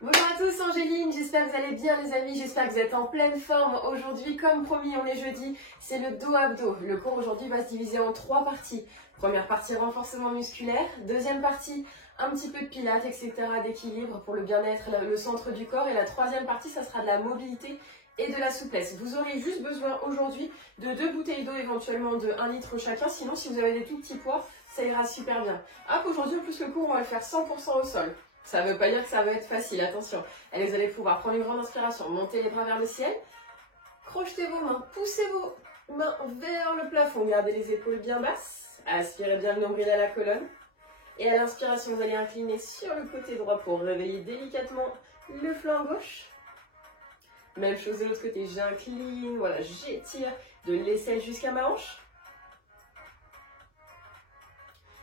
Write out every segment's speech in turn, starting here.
Bonjour à tous, Angéline, j'espère que vous allez bien les amis, j'espère que vous êtes en pleine forme. Aujourd'hui, comme promis, on est jeudi, c'est le dos abdos. Le cours aujourd'hui va se diviser en 3 parties. Première partie, renforcement musculaire. Deuxième partie, un petit peu de pilates, etc., d'équilibre pour le bien-être, le centre du corps. Et la troisième partie, ça sera de la mobilité et de la souplesse. Vous aurez juste besoin aujourd'hui de 2 bouteilles d'eau, éventuellement de 1 litre chacun. Sinon, si vous avez des tout petits poids, ça ira super bien. Hop, aujourd'hui, en plus, le cours, on va le faire 100% au sol. Ça ne veut pas dire que ça va être facile, attention. Allez, vous allez pouvoir prendre une grande inspiration, monter les bras vers le ciel, crochetez vos mains, poussez vos mains vers le plafond, gardez les épaules bien basses, aspirez bien le nombril à la colonne. Et à l'inspiration, vous allez incliner sur le côté droit pour réveiller délicatement le flanc gauche. Même chose de l'autre côté, j'incline, voilà, j'étire de l'aisselle jusqu'à ma hanche.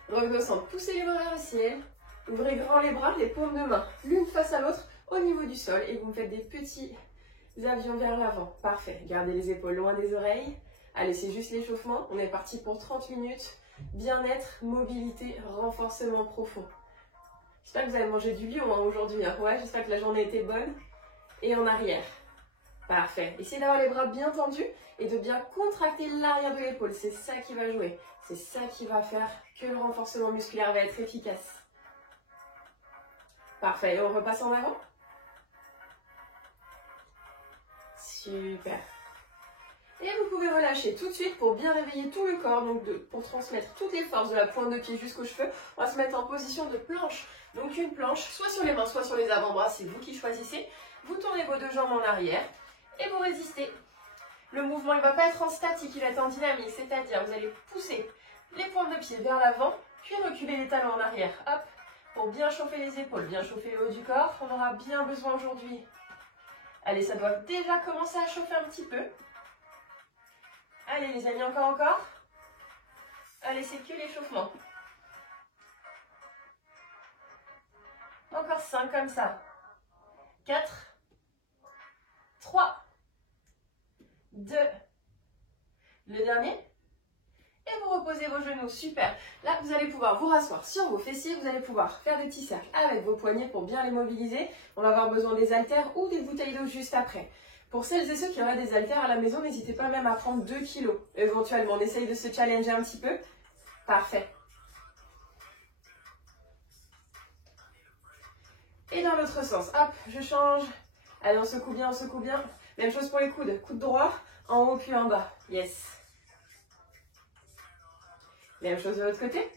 Revenez au centre, poussez les mains vers le ciel. Ouvrez grand les bras, les paumes de main, l'une face à l'autre, au niveau du sol. Et vous me faites des petits avions vers l'avant. Parfait. Gardez les épaules loin des oreilles. Allez, c'est juste l'échauffement. On est parti pour 30 minutes. Bien-être, mobilité, renforcement profond. J'espère que vous avez mangé du lion aujourd'hui. Ouais, j'espère que la journée était bonne. Et en arrière. Parfait. Essayez d'avoir les bras bien tendus et de bien contracter l'arrière de l'épaule. C'est ça qui va jouer. C'est ça qui va faire que le renforcement musculaire va être efficace. Parfait, et on repasse en avant. Super. Et vous pouvez relâcher tout de suite pour bien réveiller tout le corps, donc pour transmettre toutes les forces de la pointe de pied jusqu'aux cheveux. On va se mettre en position de planche. Donc une planche, soit sur les mains, soit sur les avant-bras, c'est vous qui choisissez. Vous tournez vos 2 jambes en arrière et vous résistez. Le mouvement, il ne va pas être en statique, il va être en dynamique, c'est-à-dire vous allez pousser les pointes de pied vers l'avant, puis reculer les talons en arrière. Hop. Pour bien chauffer les épaules, bien chauffer le haut du corps, on aura bien besoin aujourd'hui. Allez, ça doit déjà commencer à chauffer un petit peu. Allez les amis, encore. Allez, c'est que l'échauffement. Encore 5 comme ça. 4, 3, 2, le dernier. Et vous reposez vos genoux, super. Là, vous allez pouvoir vous rasseoir sur vos fessiers, vous allez pouvoir faire des petits cercles avec vos poignets pour bien les mobiliser. On va avoir besoin des haltères ou des bouteilles d'eau juste après. Pour celles et ceux qui auraient des haltères à la maison, n'hésitez pas même à prendre 2 kilos. Éventuellement, on essaye de se challenger un petit peu. Parfait. Et dans l'autre sens, hop, je change. Allez, on secoue bien, on secoue bien. Même chose pour les coudes, coude droit, en haut puis en bas. Yes. Même chose de l'autre côté.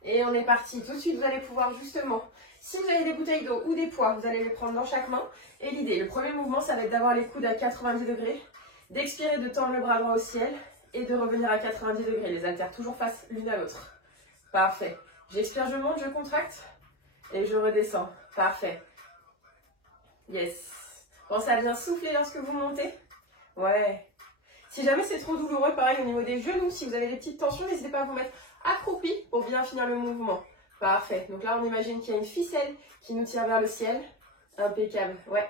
Et on est parti. Tout de suite, vous allez pouvoir justement, si vous avez des bouteilles d'eau ou des poids, vous allez les prendre dans chaque main. Et l'idée, le premier mouvement, ça va être d'avoir les coudes à 90 degrés, d'expirer, de tendre le bras droit au ciel et de revenir à 90 degrés. Les haltères toujours face l'une à l'autre. Parfait. J'expire, je monte, je contracte et je redescends. Parfait. Yes. Pensez à bien souffler lorsque vous montez. Ouais. Si jamais c'est trop douloureux, pareil au niveau des genoux, si vous avez des petites tensions, n'hésitez pas à vous mettre accroupi pour bien finir le mouvement. Parfait. Donc là, on imagine qu'il y a une ficelle qui nous tire vers le ciel. Impeccable. Ouais.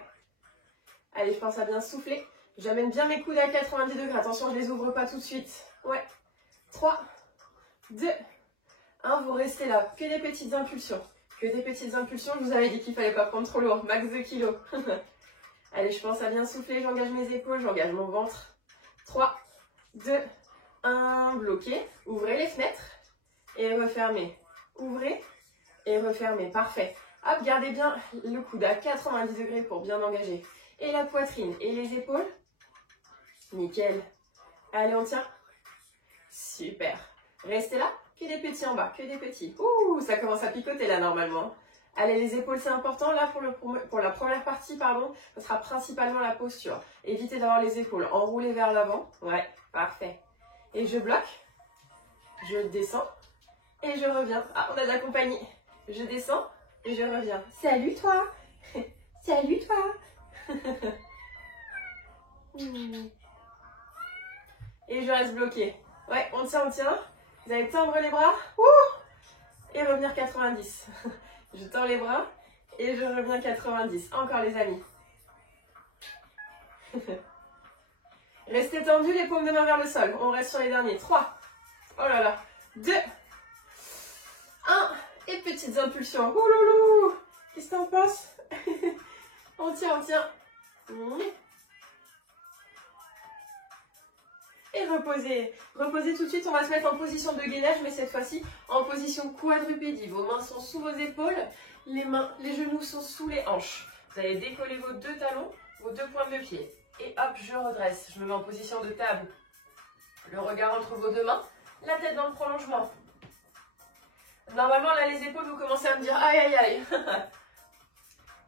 Allez, je pense à bien souffler. J'amène bien mes coudes à 90 degrés. Attention, je ne les ouvre pas tout de suite. Ouais. 3, 2, 1. Vous restez là. Que des petites impulsions. Que des petites impulsions. Je vous avais dit qu'il ne fallait pas prendre trop lourd. Max 2 kilos. Allez, je pense à bien souffler, j'engage mes épaules, j'engage mon ventre. 3, 2, 1, bloqué. Ouvrez les fenêtres et refermez. Ouvrez et refermez. Parfait. Hop, gardez bien le coude à 90 degrés pour bien engager. Et la poitrine et les épaules. Nickel. Allez, on tient. Super. Restez là. Que des petits en bas, que des petits. Ouh, ça commence à picoter là normalement. Allez, les épaules, c'est important. Là, pour la première partie, pardon, ce sera principalement la posture. Évitez d'avoir les épaules enroulées vers l'avant. Ouais, parfait. Et je bloque. Je descends. Et je reviens. Ah, on a de la compagnie. Je descends et je reviens. Salut toi. Salut toi. Et je reste bloqué. Ouais, on tient, on tient. Vous allez tendre les bras. Ouh, et revenir 90. Je tends les bras et je reviens 90. Encore les amis. Restez tendus, les paumes de main vers le sol. On reste sur les derniers. 3. Oh là là. 2. 1. petites impulsions. Oh loulou, qu'est-ce que t'en penses? On tient, on tient. Et reposez. Reposez tout de suite. On va se mettre en position de gainage, mais cette fois-ci en position quadrupédie. Vos mains sont sous vos épaules, les genoux sont sous les hanches. Vous allez décoller vos deux talons, vos deux pointes de pied. Et hop, je redresse. Je me mets en position de table. Le regard entre vos deux mains, la tête dans le prolongement. Normalement, là, les épaules, vous commencez à me dire aïe, aïe, aïe.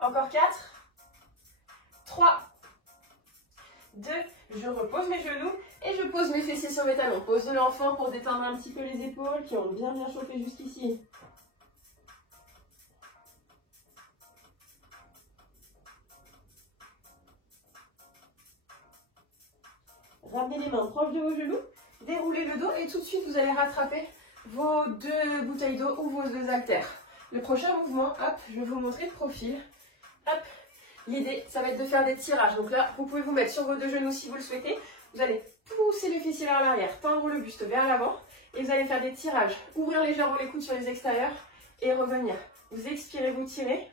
Encore 4, 3, 2, je repose mes genoux et je pose mes fessiers sur mes talons. Pose de l'enfant pour détendre un petit peu les épaules qui ont bien chauffé jusqu'ici. Ramenez les mains proches de vos genoux, déroulez le dos et tout de suite vous allez rattraper vos deux bouteilles d'eau ou vos deux haltères. Le prochain mouvement, hop, je vais vous montrer de profil. Hop, l'idée, ça va être de faire des tirages. Donc là, vous pouvez vous mettre sur vos deux genoux si vous le souhaitez. Vous allez pousser les fessiers vers l'arrière, tendre le buste vers l'avant et vous allez faire des tirages. Ouvrir légèrement les coudes sur les extérieurs et revenir. Vous expirez, vous tirez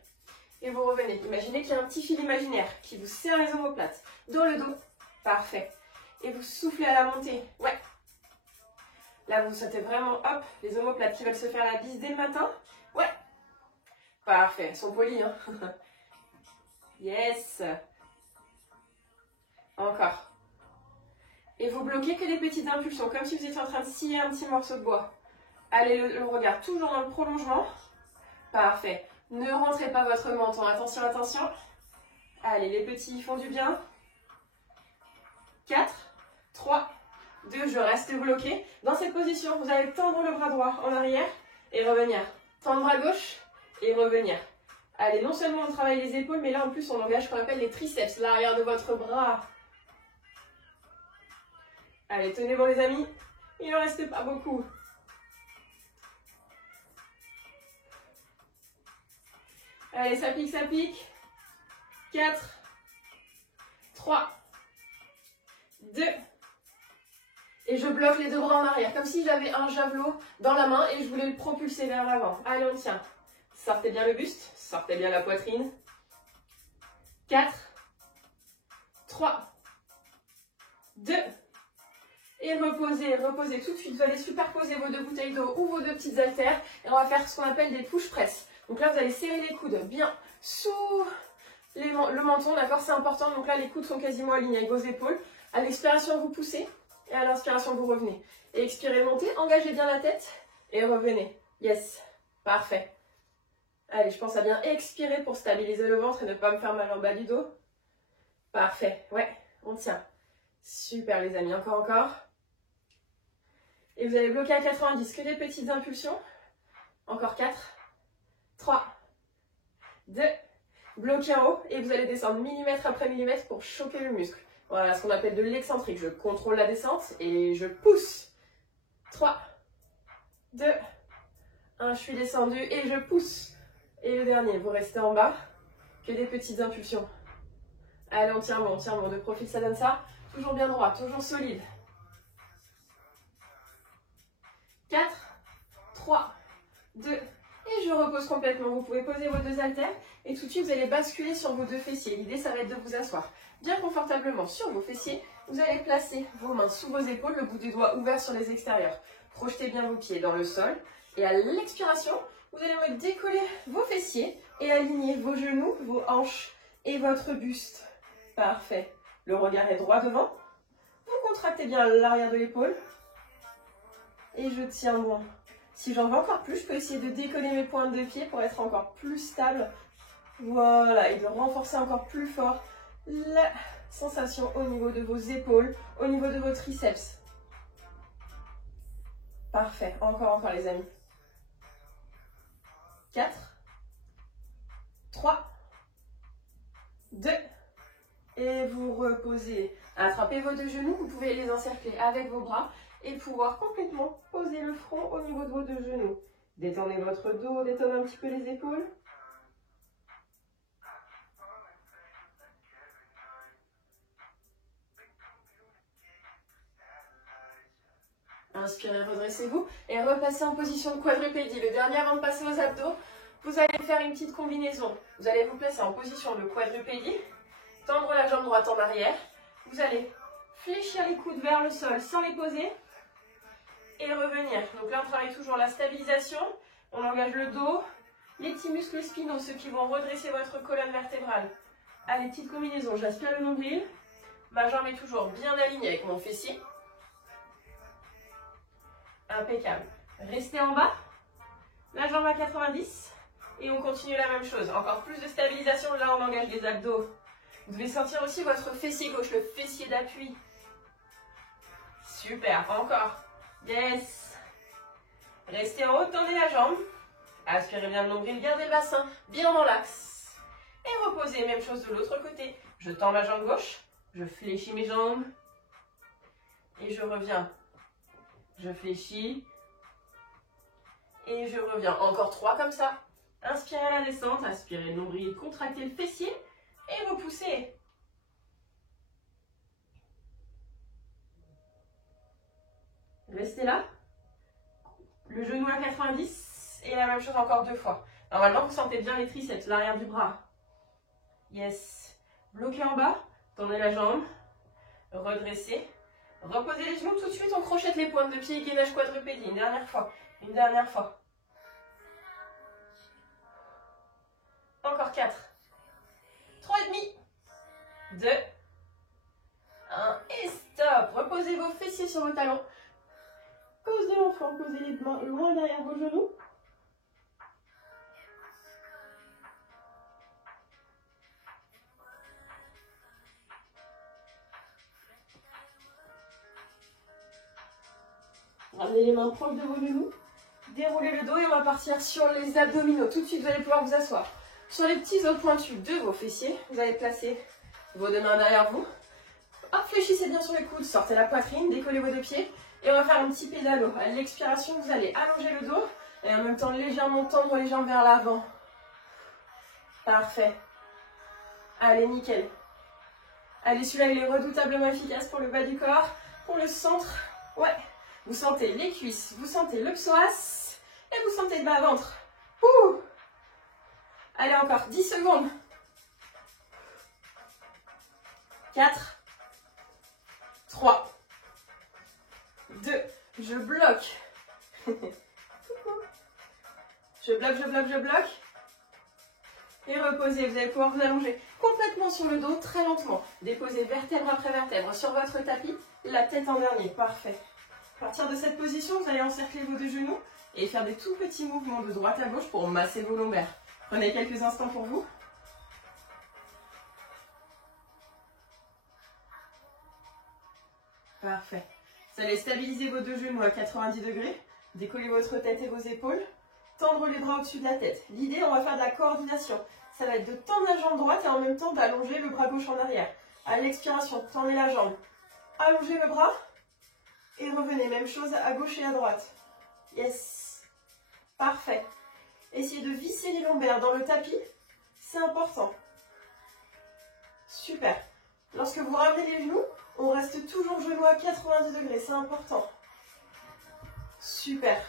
et vous revenez. Imaginez qu'il y a un petit fil imaginaire qui vous serre les omoplates dans le dos. Parfait. Et vous soufflez à la montée. Ouais. Là, vous sentez vraiment, hop, les omoplates qui veulent se faire la bise dès le matin. Ouais. Parfait. Elles sont polies, hein. Yes. Encore. Et vous bloquez que les petites impulsions, comme si vous étiez en train de scier un petit morceau de bois. Allez, le regard toujours dans le prolongement. Parfait. Ne rentrez pas votre menton. Attention, attention. Allez, les petits font du bien. 4, 3, 2, je reste bloqué. Dans cette position, vous allez tendre le bras droit en arrière et revenir. Tendre bras gauche et revenir. Allez, non seulement on travaille les épaules, mais là en plus on engage ce qu'on appelle les triceps, l'arrière de votre bras. Allez, tenez bon les amis, il ne reste pas beaucoup. Allez, ça pique, ça pique. 4, 3, 2, et je bloque les deux bras en arrière, comme si j'avais un javelot dans la main et je voulais le propulser vers l'avant. Allez, on tient. Sortez bien le buste, sortez bien la poitrine. 4, 3, 2, et reposez, reposez tout de suite. Vous allez superposer vos deux bouteilles d'eau ou vos deux petites haltères et on va faire ce qu'on appelle des push press. Donc là, vous allez serrer les coudes bien sous le menton, d'accord, c'est important. Donc là, les coudes sont quasiment alignés avec vos épaules. À l'expiration, vous poussez et à l'inspiration, vous revenez. Et expirez, montez, engagez bien la tête et revenez. Yes, parfait. Allez, je pense à bien expirer pour stabiliser le ventre et ne pas me faire mal en bas du dos. Parfait, ouais, on tient. Super les amis, encore, encore. Et vous allez bloquer à 90, que des petites impulsions. Encore 4, 3, 2, bloquez en haut et vous allez descendre millimètre après millimètre pour choquer le muscle. Voilà ce qu'on appelle de l'excentrique. Je contrôle la descente et je pousse. 3, 2, 1, je suis descendue et je pousse. Et le dernier, vous restez en bas, que des petites impulsions. Allez, on tient bon, de profil, ça donne ça. Toujours bien droit, toujours solide. 4, 3, 2, et je repose complètement. Vous pouvez poser vos deux haltères et tout de suite, vous allez basculer sur vos deux fessiers. L'idée, ça va être de vous asseoir bien confortablement sur vos fessiers. Vous allez placer vos mains sous vos épaules, le bout du doigt ouvert sur les extérieurs. Projetez bien vos pieds dans le sol. Et à l'expiration, vous allez me décoller vos fessiers et aligner vos genoux, vos hanches et votre buste. Parfait. Le regard est droit devant. Vous contractez bien l'arrière de l'épaule. Et je tiens bon. Si j'en veux encore plus, je peux essayer de décoller mes pointes de pied pour être encore plus stable. Voilà, et de renforcer encore plus fort la sensation au niveau de vos épaules, au niveau de vos triceps. Parfait, encore les amis. 4, 3, 2, et vous reposez. Attrapez vos deux genoux, vous pouvez les encercler avec vos bras et pouvoir complètement poser le front au niveau de vos deux genoux. Détendez votre dos, détendez un petit peu les épaules. Inspirez, redressez-vous et repassez en position de quadrupédie. Le dernier avant de passer aux abdos. Vous allez faire une petite combinaison. Vous allez vous placer en position de quadrupédie, tendre la jambe droite en arrière. Vous allez fléchir les coudes vers le sol sans les poser et revenir. Donc là, on travaille toujours la stabilisation. On engage le dos, les petits muscles spinaux, ceux qui vont redresser votre colonne vertébrale. Allez, petite combinaison. J'aspire le nombril. Ma jambe est toujours bien alignée avec mon fessier. Impeccable. Restez en bas. La jambe à 90. Et on continue la même chose. Encore plus de stabilisation. Là, on engage les abdos. Vous devez sentir aussi votre fessier gauche, le fessier d'appui. Super. Encore. Yes. Restez en haut, tendez la jambe. Aspirez bien le nombril, gardez le bassin bien dans l'axe. Et reposez. Même chose de l'autre côté. Je tends ma jambe gauche. Je fléchis mes jambes. Et je reviens. Je fléchis. Et je reviens. Encore 3 comme ça. Inspirez la descente. Aspirez le nombril. Contractez le fessier. Et repoussez. Restez là. Le genou à 90. Et la même chose encore 2 fois. Normalement, vous sentez bien les triceps, l'arrière du bras. Yes. Bloquez en bas. Tendez la jambe. Redressez. Reposez les genoux tout de suite. On crochette les pointes de pied. Gainage quadrupédie. Une dernière fois. Une dernière fois. Encore 4. 3,5. 2. 1. Et stop. Reposez vos fessiers sur vos talons. Pose de l'enfant. Posez les mains loin derrière vos genoux. Ramenez les mains proches de vos genoux. Déroulez le dos et on va partir sur les abdominaux. Tout de suite, vous allez pouvoir vous asseoir sur les petits os pointus de vos fessiers. Vous allez placer vos 2 mains derrière vous. Hop, fléchissez bien sur les coudes. Sortez la poitrine, décollez vos 2 pieds. Et on va faire un petit pédalo. À l'expiration, vous allez allonger le dos et en même temps légèrement tendre les jambes vers l'avant. Parfait. Allez, nickel. Allez, celui-là, il est redoutablement efficace pour le bas du corps, pour le centre. Ouais. Vous sentez les cuisses, vous sentez le psoas et vous sentez le bas-ventre. Ouh. Allez, encore 10 secondes. 4, 3, 2, je bloque. Je bloque, je bloque, je bloque. Et reposez, vous allez pouvoir vous allonger complètement sur le dos, très lentement. Déposez vertèbre après vertèbre sur votre tapis, la tête en dernier, parfait. À partir de cette position, vous allez encercler vos 2 genoux et faire des tout petits mouvements de droite à gauche pour masser vos lombaires. Prenez quelques instants pour vous. Parfait. Vous allez stabiliser vos 2 genoux à 90 degrés, décoller votre tête et vos épaules, tendre les bras au-dessus de la tête. L'idée, on va faire de la coordination. Ça va être de tendre la jambe droite et en même temps d'allonger le bras gauche en arrière. À l'expiration, tendez la jambe, allongez le bras. Et revenez, même chose à gauche et à droite. Yes. Parfait. Essayez de visser les lombaires dans le tapis. C'est important. Super. Lorsque vous ramenez les genoux, on reste toujours genoux à 90 degrés. C'est important. Super.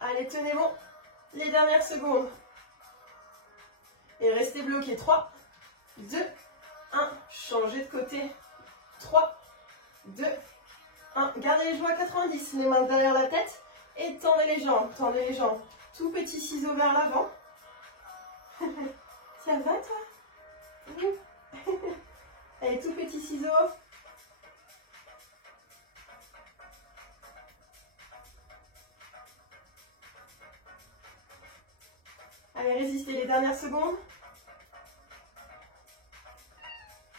Allez, tenez bon. Les dernières secondes. Et restez bloqués. 3, 2, 1, changez de côté. 3, 2, 1. Gardez les genoux à 90, les mains derrière la tête. Et tendez les jambes, tendez les jambes. Tout petit ciseau vers l'avant. Ça va toi? Allez, tout petit ciseau. Allez, résistez les dernières secondes.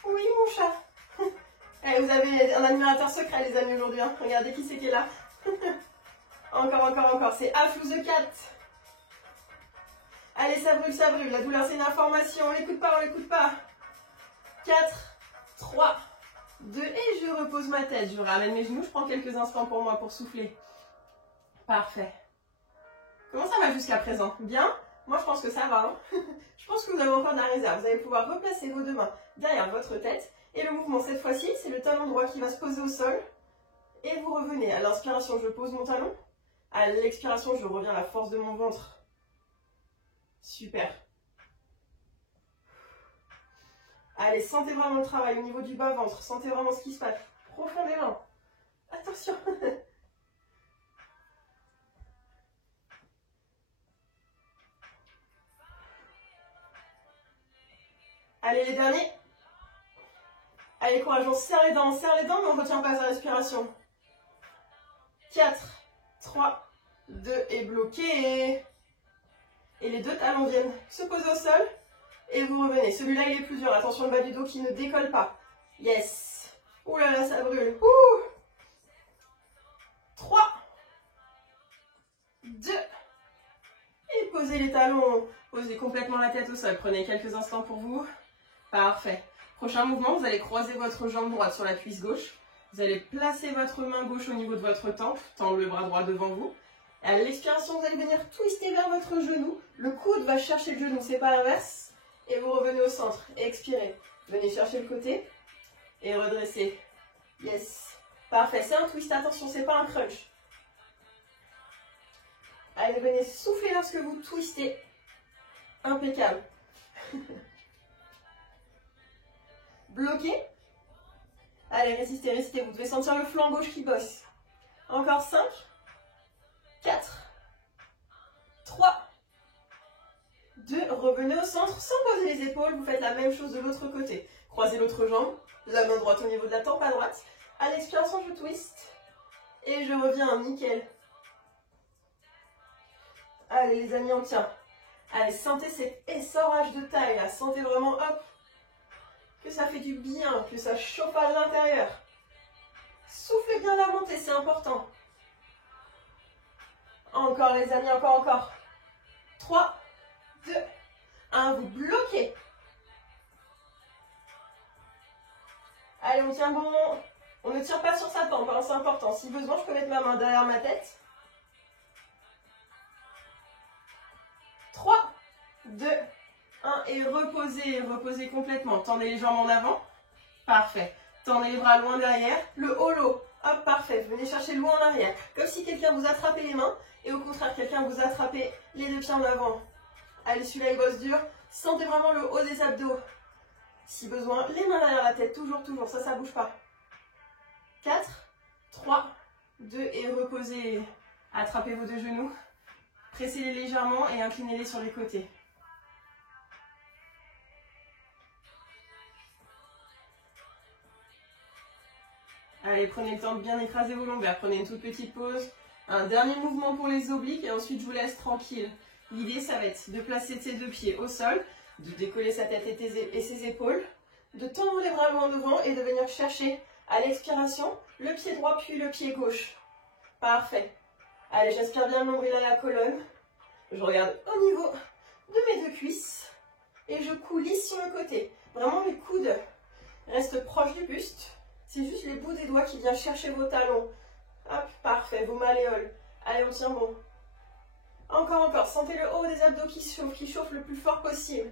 Oui, mon chat. Allez, vous avez un admirateur secret, les amis, aujourd'hui. Hein. Regardez qui c'est qui est là. Encore, encore, encore. C'est Aflou the Cat. Allez, ça brûle, ça brûle. La douleur, c'est une information. On l'écoute pas, on l'écoute pas. 4, 3, 2, et je repose ma tête. Je ramène mes genoux. Je prends quelques instants pour moi pour souffler. Parfait. Comment ça va jusqu'à présent? Bien? Moi, je pense que ça va. Hein. Je pense que vous avez encore de la réserve. Vous allez pouvoir replacer vos 2 mains derrière votre tête. Et le mouvement, cette fois-ci, c'est le talon droit qui va se poser au sol. Et vous revenez. À l'inspiration, je pose mon talon. À l'expiration, je reviens à la force de mon ventre. Super. Allez, sentez vraiment le travail au niveau du bas-ventre. Sentez vraiment ce qui se passe profondément. Attention. Allez, les derniers. Allez, courage, on serre les dents, mais on ne retient pas sa respiration. 4, 3, 2 et bloqué. Et les deux talons viennent se poser au sol. Et vous revenez. Celui-là, il est plus dur. Attention, le bas du dos qui ne décolle pas. Yes. Ouh là là, ça brûle. Ouh. 3, 2. Et posez les talons. Posez complètement la tête au sol. Prenez quelques instants pour vous. Parfait. Prochain mouvement, vous allez croiser votre jambe droite sur la cuisse gauche. Vous allez placer votre main gauche au niveau de votre tempe, tendre le bras droit devant vous. Et à l'expiration, vous allez venir twister vers votre genou. Le coude va chercher le genou, c'est pas l'inverse. Et vous revenez au centre. Expirez. Venez chercher le côté. Et redressez. Yes. Parfait. C'est un twist. Attention, c'est pas un crunch. Allez, venez souffler lorsque vous twistez. Impeccable. Bloqué. Allez, résistez, résistez. Vous devez sentir le flanc gauche qui bosse. Encore 5, 4, 3, 2. Revenez au centre sans poser les épaules. Vous faites la même chose de l'autre côté. Croisez l'autre jambe. La main droite au niveau de la tempe à droite. À l'expiration, je twist. Et je reviens. Nickel. Allez, les amis, on tient. Allez, sentez cet essorage de taille là. Sentez vraiment, hop, que ça fait du bien, que ça chauffe à l'intérieur. Soufflez bien la montée, c'est important. Encore les amis, encore. 3, 2, 1, vous bloquez. Allez, on tient bon. On ne tire pas sur sa tempe, hein, c'est important. Si besoin, je peux mettre ma main derrière ma tête. 3, 2, 1 et reposez, reposez complètement. Tendez les jambes en avant. Parfait. Tendez les bras loin derrière. Le holo. Hop, parfait. Venez chercher loin en arrière. Comme si quelqu'un vous attrapait les mains. Et au contraire, quelqu'un vous attrapait les deux pieds en avant. Allez, celui-là, il bosse dur. Sentez vraiment le haut des abdos. Si besoin, les mains derrière la tête. Toujours, toujours. Ça bouge pas. 4, 3, 2 et reposez. Attrapez vos deux genoux. Pressez-les légèrement et inclinez-les sur les côtés. Allez, prenez le temps de bien écraser vos lombaires. Prenez une toute petite pause. Un dernier mouvement pour les obliques et ensuite je vous laisse tranquille. L'idée, ça va être de placer ses deux pieds au sol, de décoller sa tête et ses épaules, de tendre les bras loin devant et de venir chercher à l'expiration le pied droit puis le pied gauche. Parfait. Allez, j'aspire bien le nombril à la colonne. Je regarde au niveau de mes deux cuisses et je coulisse sur le côté. Vraiment, les coudes restent proches du buste. C'est juste les bouts des doigts qui viennent chercher vos talons. Hop, parfait, vos malléoles. Allez, on tient bon. Encore. Sentez le haut des abdos qui chauffe le plus fort possible.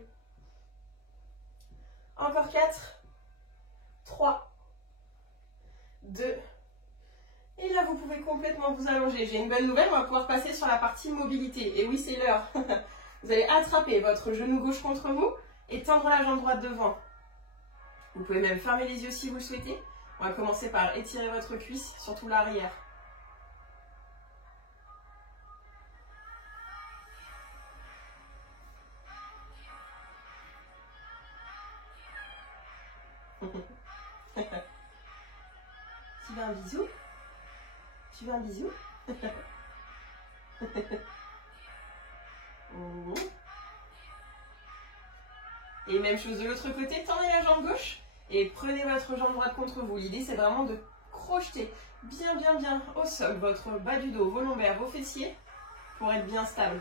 Encore 4, 3, 2. Et là, vous pouvez complètement vous allonger. J'ai une bonne nouvelle, on va pouvoir passer sur la partie mobilité. Et oui, c'est l'heure. Vous allez attraper votre genou gauche contre vous et tendre la jambe droite devant. Vous pouvez même fermer les yeux si vous le souhaitez. On va commencer par étirer votre cuisse, surtout l'arrière. Tu veux un bisou? Tu veux un bisou? Et même chose de l'autre côté, tendez la jambe gauche et prenez votre jambe droite contre vous. L'idée, c'est vraiment de crocheter bien au sol votre bas du dos, vos lombaires, vos fessiers pour être bien stable.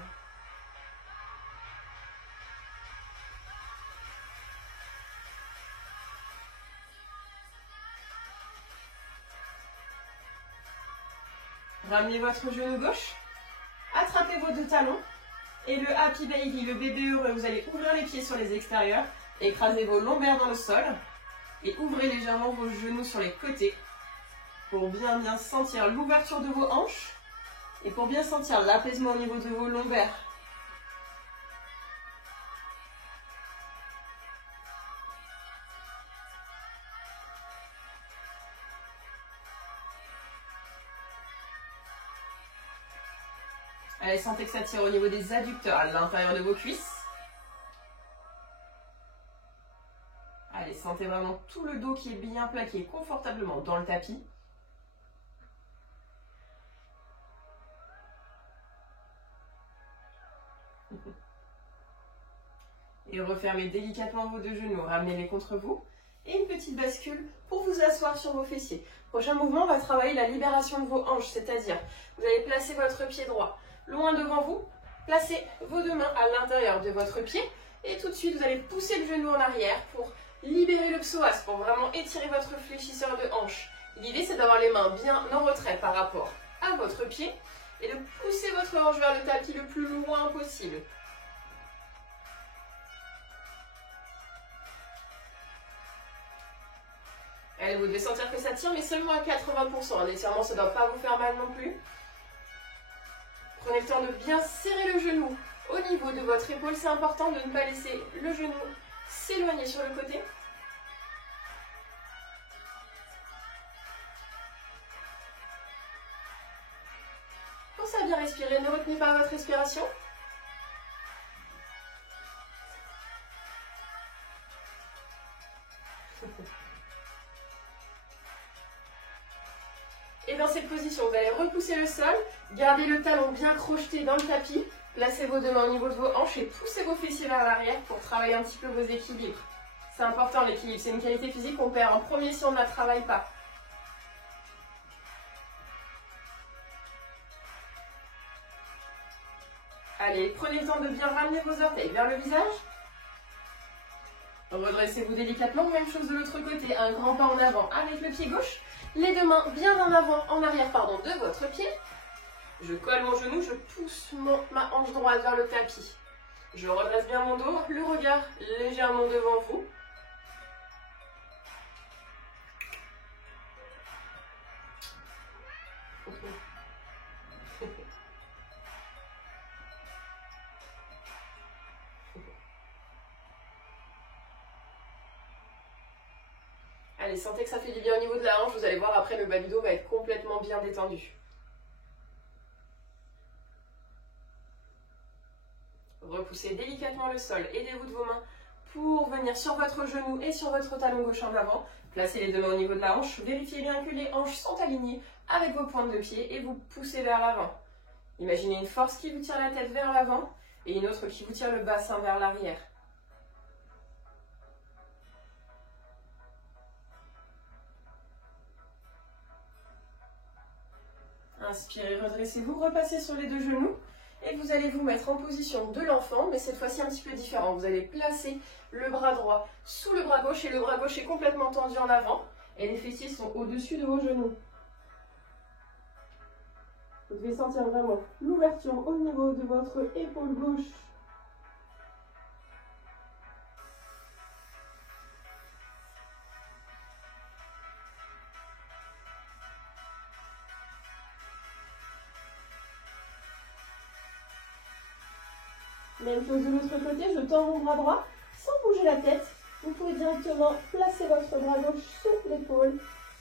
Ramenez votre genou gauche, attrapez vos deux talons et le happy baby, le bébé heureux, vous allez ouvrir les pieds sur les extérieurs, écrasez vos lombaires dans le sol et ouvrez légèrement vos genoux sur les côtés pour bien sentir l'ouverture de vos hanches Et pour bien sentir l'apaisement au niveau de vos lombaires, allez, sentez que ça tire au niveau des adducteurs, à l'intérieur de vos cuisses. Allez, sentez vraiment tout le dos qui est bien plaqué confortablement dans le tapis. Et refermez délicatement vos deux genoux, ramenez-les contre vous. Et une petite bascule pour vous asseoir sur vos fessiers. Prochain mouvement, on va travailler la libération de vos hanches, c'est-à-dire vous allez placer votre pied droit loin devant vous, placez vos deux mains à l'intérieur de votre pied et tout de suite vous allez pousser le genou en arrière pour libérer le psoas, pour vraiment étirer votre fléchisseur de hanche. L'idée c'est d'avoir les mains bien en retrait par rapport à votre pied et de pousser votre hanche vers le tapis le plus loin possible. Allez, vous devez sentir que ça tire, mais seulement à 80%. L'étirement, ça ne doit pas vous faire mal non plus. Prenez le temps de bien serrer le genou au niveau de votre épaule. C'est important de ne pas laisser le genou s'éloigner sur le côté. Pensez à bien respirer, ne retenez pas votre respiration. Et dans cette position, vous allez repousser le sol, gardez le talon bien crocheté dans le tapis, placez vos deux mains au niveau de vos hanches et poussez vos fessiers vers l'arrière pour travailler un petit peu vos équilibres. C'est important l'équilibre, c'est une qualité physique qu'on perd en premier si on ne la travaille pas. Allez, prenez le temps de bien ramener vos orteils vers le visage. Redressez-vous délicatement, même chose de l'autre côté, un grand pas en avant avec le pied gauche. Les deux mains bien en avant, en arrière, pardon, de votre pied. Je colle mon genou, je pousse ma hanche droite vers le tapis. Je redresse bien mon dos, le regard légèrement devant vous. Allez, sentez que ça fait du bien au niveau de la hanche. Vous allez voir après, le bas du dos va être complètement bien détendu. Repoussez délicatement le sol. Aidez-vous de vos mains pour venir sur votre genou et sur votre talon gauche en avant. Placez les deux mains au niveau de la hanche. Vérifiez bien que les hanches sont alignées avec vos pointes de pied et vous poussez vers l'avant. Imaginez une force qui vous tire la tête vers l'avant et une autre qui vous tire le bassin vers l'arrière. Inspirez, redressez-vous, repassez sur les deux genoux et vous allez vous mettre en position de l'enfant, mais cette fois-ci un petit peu différent. Vous allez placer le bras droit sous le bras gauche et le bras gauche est complètement tendu en avant et les fessiers sont au-dessus de vos genoux. Vous devez sentir vraiment l'ouverture au niveau de votre épaule gauche. Même chose de l'autre côté, je tends mon bras droit sans bouger la tête. Vous pouvez directement placer votre bras gauche sur l'épaule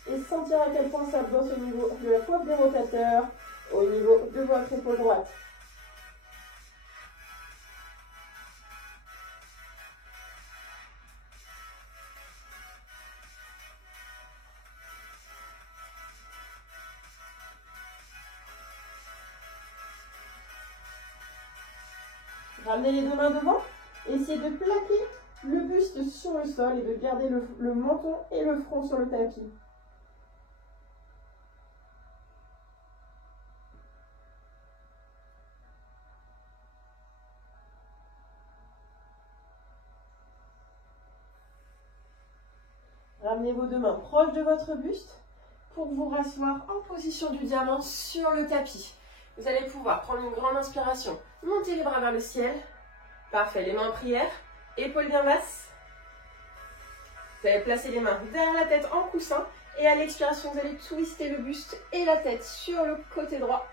et sentir à quel point ça bosse au niveau de la coiffe des rotateurs, au niveau de votre épaule droite. Ramenez les deux mains devant, essayez de plaquer le buste sur le sol et de garder le menton et le front sur le tapis. Ramenez vos deux mains proches de votre buste pour vous rasseoir en position du diamant sur le tapis. Vous allez pouvoir prendre une grande inspiration, monter les bras vers le ciel. Parfait, les mains en prière, épaules bien basses. Vous allez placer les mains derrière la tête en coussin et à l'expiration, vous allez twister le buste et la tête sur le côté droit.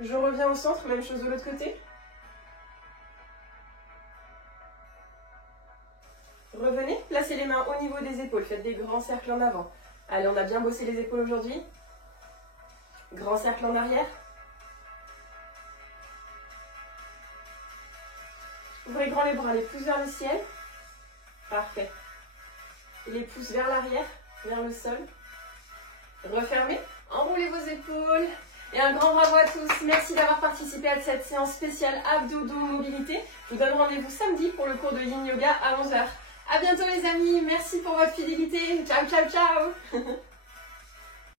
Je reviens au centre, même chose de l'autre côté. Revenez, placez les mains au niveau des épaules, faites des grands cercles en avant. Allez, on a bien bossé les épaules aujourd'hui. Grand cercle en arrière. Ouvrez grand les bras, les pouces vers le ciel. Parfait. Et les pouces vers l'arrière, vers le sol. Refermez, enroulez vos épaules. Et un grand bravo à tous. Merci d'avoir participé à cette séance spéciale abdos, dos, mobilité. Je vous donne rendez-vous samedi pour le cours de Yin Yoga à 11 h. À bientôt les amis. Merci pour votre fidélité. Ciao, ciao, ciao.